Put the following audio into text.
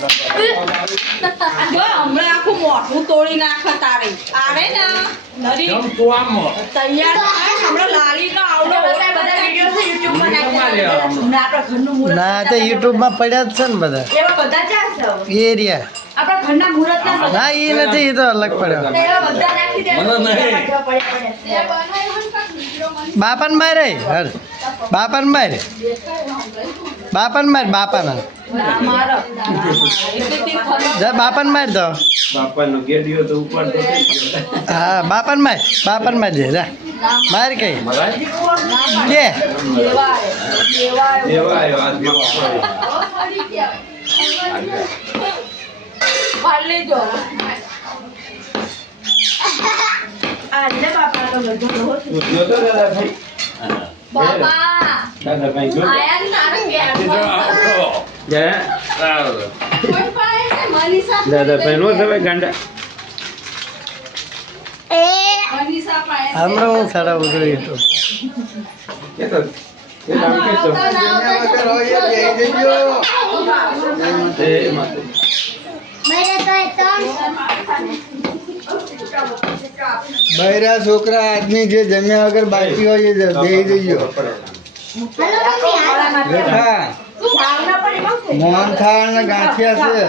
જો હમણાં આખું મોઢું તોડી નાખે તારે આરે ને નરી તૈયાર થાય હમણાં લાલી નો આવડો બધા વિડિયો છે YouTube માં નાખી હમણાં આપણા ઘરનું મુહૂર્ત ના તો YouTube માં પડ્યા જ છે ને બધા એવા બધા ક્યાં છે એ રહ્યા આપણા ઘરના મુહૂર્ત ના બધા ના એ નથી એ તો અલગ પડ્યો એવા બધા નાખી દે મને નહીં. બાપાને માર હર બાપાને માર બાપાને માર બાપાના ના મારો એટલે તે ખબર જા બાપાને માર દો બાપાનો ગેડિયો તો ઉપાડતો થઈ ગયો. હા બાપાને માર દે જા માર કઈ મરાય? દે દેવાય એવા આવ્યો આજનો બાપા. પાડ લેજો આ લે બાપા તો લડો તું જોતો દાદાભાઈ? બાપા દાદાભાઈ જોતો? આયા ને તારે જય. કોઈ પાડે છે મનીષા દાદાભાઈ નો થવાય ગાંડા. મનીષા પાડે હમણાં હું ચડાવું છું YouTube કેતો? એ નામ કેતો? એ બૈરા છોકરા આદમી જે જમ્યા વગર બાકી હોય એ દઈ દેજો બેઠા મોહન થાળ ને ગાંઠિયા છે